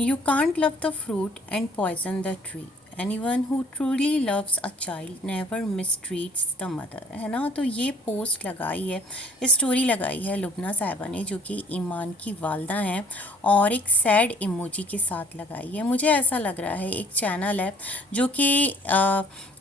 You can't love the fruit and poison the tree. Anyone who truly loves a child never mistreats the mother. है ना। तो ये post लगाई है, story लगाई है लुबना साहिबा ने, जो कि ईमान की वालदा हैं, और एक सैड इमोजी के साथ लगाई है। मुझे ऐसा लग रहा है एक चैनल है जो कि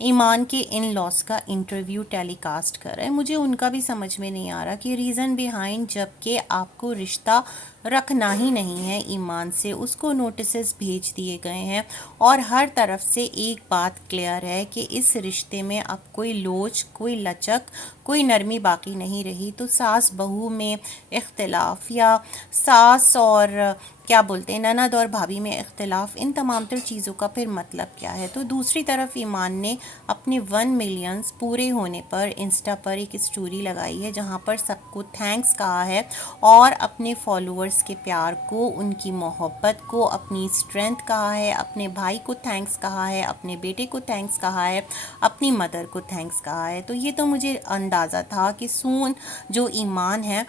ईमान के इन लॉस का इंटरव्यू टेलीकास्ट कर रहा है। मुझे उनका भी समझ में नहीं आ रहा कि रीज़न बिहाइंड, जबकि आपको रिश्ता रखना ही नहीं है ईमान से, उसको नोटिसेस भेज दिए गए हैं और हर तरफ से एक बात क्लियर है कि इस रिश्ते में अब कोई लोच, कोई लचक, कोई नरमी बाकी नहीं रही। तो सास बहू में इख्तिलाफ, या सास और क्या बोलते हैं ननद और भाभी में इख्तिलाफ, इन तमाम तर चीज़ों का फिर मतलब क्या है। तो दूसरी तरफ ईमान ने अपने 1 मिलियंस पूरे होने पर इंस्टा पर एक स्टोरी लगाई है जहाँ पर सबको थैंक्स कहा है और अपने फॉलोअर्स के प्यार को, उनकी मोहब्बत को, अपनी स्ट्रेंथ कहा है, अपने भाई को थैंक्स कहा है, अपने बेटे को थैंक्स कहा है, अपनी मदर को थैंक्स कहा है। तो ये तो मुझे अंदाज़ा था कि सून जो ईमान है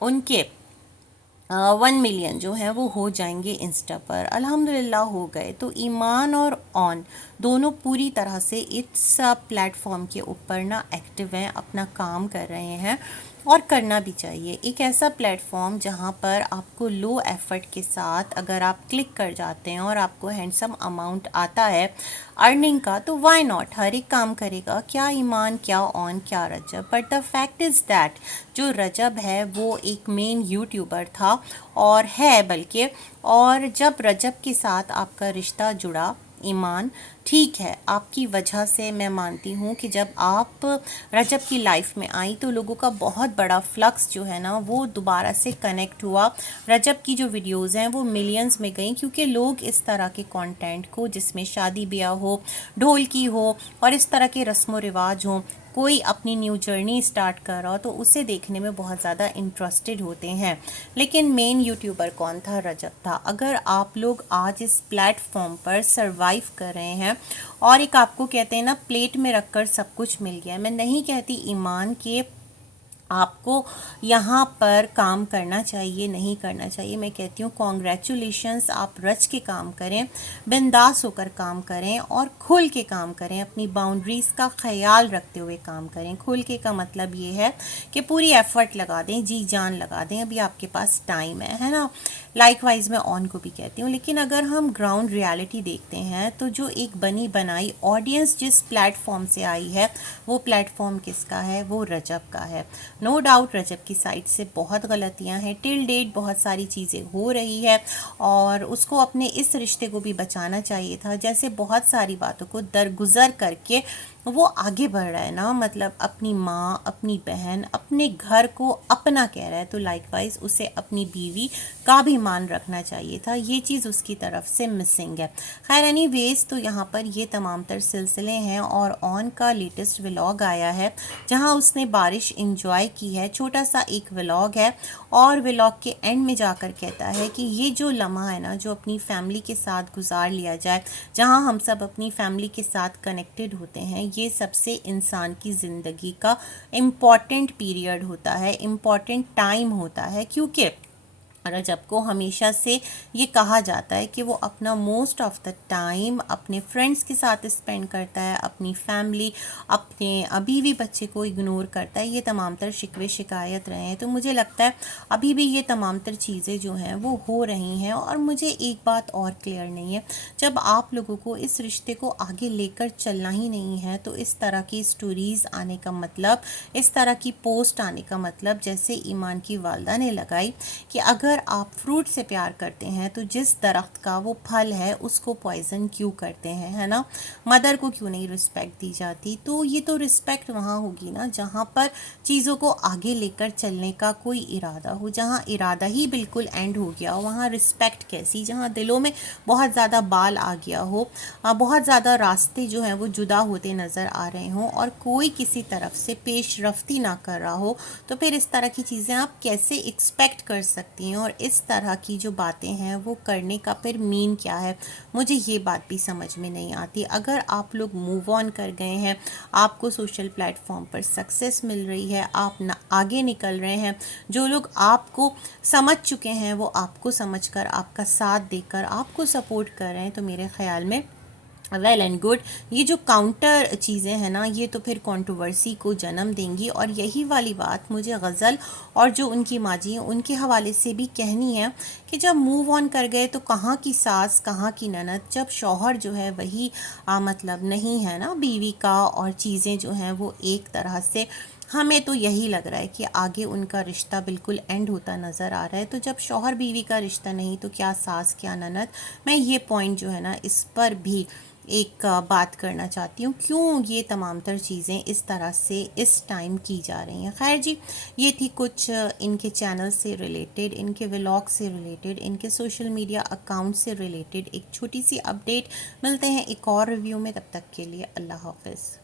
उनके 1 मिलियन जो है वो हो जाएंगे इंस्टा पर। अल्हम्दुलिल्लाह हो गए। तो ईमान और ऑन दोनों पूरी तरह से इस प्लेटफॉर्म के ऊपर ना एक्टिव हैं, अपना काम कर रहे हैं और करना भी चाहिए। एक ऐसा प्लेटफॉर्म जहाँ पर आपको लो एफर्ट के साथ अगर आप क्लिक कर जाते हैं और आपको हैंडसम अमाउंट आता है अर्निंग का, तो वाई नॉट, हर एक काम करेगा। क्या ईमान, क्या ऑन, क्या Rajab. But the fact is that जो रजब है वो एक मेन यूट्यूबर था और है बल्कि, और जब रजब के साथ आपका रिश्ता जुड़ा ईमान, ठीक है आपकी वजह से मैं मानती हूँ कि जब आप रजब की लाइफ में आई तो लोगों का बहुत बड़ा फ्लक्स जो है ना वो दोबारा से कनेक्ट हुआ। रजब की जो वीडियोज़ हैं वो मिलियंस में गई, क्योंकि लोग इस तरह के कंटेंट को, जिसमें शादी ब्याह हो, ढोल की हो और इस तरह के रस्म व रिवाज हों, कोई अपनी न्यू जर्नी स्टार्ट कर रहा हो, तो उसे देखने में बहुत ज़्यादा इंटरेस्टेड होते हैं। लेकिन मेन यूट्यूबर कौन था? रजब था। अगर आप लोग आज इस प्लेटफॉर्म पर सरवाइव कर रहे हैं और एक आपको कहते हैं ना प्लेट में रखकर सब कुछ मिल गया, मैं नहीं कहती ईमान के आपको यहाँ पर काम करना चाहिए, नहीं करना चाहिए, मैं कहती हूँ कॉन्ग्रेचुलेशंस, आप रच के काम करें, बिंदास होकर काम करें और खुल के काम करें, अपनी बाउंड्रीज़ का ख्याल रखते हुए काम करें। खुल के का मतलब ये है कि पूरी एफर्ट लगा दें, जी जान लगा दें, अभी आपके पास टाइम है ना। लाइक वाइज मैं ऑन को भी कहती हूँ। लेकिन अगर हम ग्राउंड रियलिटी देखते हैं तो जो एक बनी बनाई ऑडियंस जिस प्लेटफॉर्म से आई है वो प्लेटफॉर्म किसका है? वो रजब का है। नो डाउट रजब की साइड से बहुत गलतियां हैं, टिल डेट बहुत सारी चीज़ें हो रही है और उसको अपने इस रिश्ते को भी बचाना चाहिए था। जैसे बहुत सारी बातों को दरगुजर करके वो आगे बढ़ रहा है ना, मतलब अपनी माँ, अपनी बहन, अपने घर को अपना कह रहा है, तो लाइकवाइज उसे अपनी बीवी का भी मान रखना चाहिए था। ये चीज़ उसकी तरफ से मिसिंग है। खैर एनी वेज, तो यहाँ पर ये तमाम तर सिलसिले हैं और ऑन का लेटेस्ट व्लॉग आया है जहाँ उसने बारिश इंजॉय की है। छोटा सा एक व्लॉग है और व्लॉग के एंड में जाकर कहता है कि ये जो लम्हा है ना, जो अपनी फैमिली के साथ गुजार लिया जाए, जहाँ हम सब अपनी फैमिली के साथ कनेक्टेड होते हैं, ये सबसे इंसान की ज़िंदगी का इम्पॉर्टेंट पीरियड होता है, इम्पॉर्टेंट टाइम होता है। क्योंकि रजब को हमेशा से ये कहा जाता है कि वो अपना मोस्ट ऑफ द टाइम अपने फ्रेंड्स के साथ स्पेंड करता है, अपनी फैमिली, अपने बीवी बच्चे को इग्नोर करता है। ये तमाम तर शिकवे शिकायत रहे हैं। तो मुझे लगता है अभी भी ये तमाम तर चीज़ें जो हैं वो हो रही हैं। और मुझे एक बात और क्लियर नहीं है, जब आप लोगों को इस रिश्ते को आगे लेकर चलना ही नहीं है तो इस तरह की स्टोरीज़ आने का मतलब, इस तरह की पोस्ट आने का मतलब, जैसे ईमान की वालदा ने लगाई कि अगर आप फ्रूट से प्यार करते हैं तो जिस दरख्त का वो फल है उसको पॉइजन क्यों करते हैं, है ना। मदर को क्यों नहीं रिस्पेक्ट दी जाती? तो ये तो रिस्पेक्ट वहाँ होगी ना जहाँ पर चीज़ों को आगे लेकर चलने का कोई इरादा हो। जहाँ इरादा ही बिल्कुल एंड हो गया हो वहाँ रिस्पेक्ट कैसी? जहाँ दिलों में बहुत ज़्यादा बाल आ गया हो, बहुत ज़्यादा रास्ते जो हैं वो जुदा होते नज़र आ रहे हों और कोई किसी तरफ से पेश रफ्ती ना कर रहा हो, तो फिर इस तरह की चीज़ें आप कैसे एक्सपेक्ट कर सकती हैं? اور اس طرح کی جو باتیں ہیں وہ کرنے کا پھر مین کیا ہے، مجھے یہ بات بھی سمجھ میں نہیں آتی۔ اگر آپ لوگ موو آن کر گئے ہیں، آپ کو سوشل پلیٹ فارم پر سکسیس مل رہی ہے، آپ آگے نکل رہے ہیں، جو لوگ آپ کو سمجھ چکے ہیں وہ آپ کو سمجھ کر، آپ کا ساتھ دے کر، آپ کو سپورٹ کر رہے ہیں، تو میرے خیال میں ویل اینڈ گڈ۔ یہ جو کاؤنٹر چیزیں ہیں نا، یہ تو پھر کنٹروورسی کو جنم دیں گی، اور یہی والی بات مجھے غزل اور جو ان کی ماجی ہیں ان کے حوالے سے بھی کہنی ہے کہ جب موو آن کر گئے تو کہاں کی ساس کہاں کی نند، جب شوہر جو ہے وہی مطلب نہیں ہے نا بیوی کا، اور چیزیں جو ہیں وہ ایک طرح سے، ہمیں تو یہی لگ رہا ہے کہ آگے ان کا رشتہ بالکل اینڈ ہوتا نظر آ رہا ہے۔ تو جب شوہر بیوی کا رشتہ نہیں تو کیا ساس کیا نند، میں یہ پوائنٹ جو ہے نا اس پر بھی ایک بات کرنا چاہتی ہوں، کیوں یہ تمام تر چیزیں اس طرح سے اس ٹائم کی جا رہی ہیں۔ خیر جی، یہ تھی کچھ ان کے چینل سے ریلیٹڈ، ان کے ولاگ سے ریلیٹڈ، ان کے سوشل میڈیا اکاؤنٹ سے ریلیٹڈ ایک چھوٹی سی اپڈیٹ۔ ملتے ہیں ایک اور ریویو میں، تب تک کے لیے اللہ حافظ۔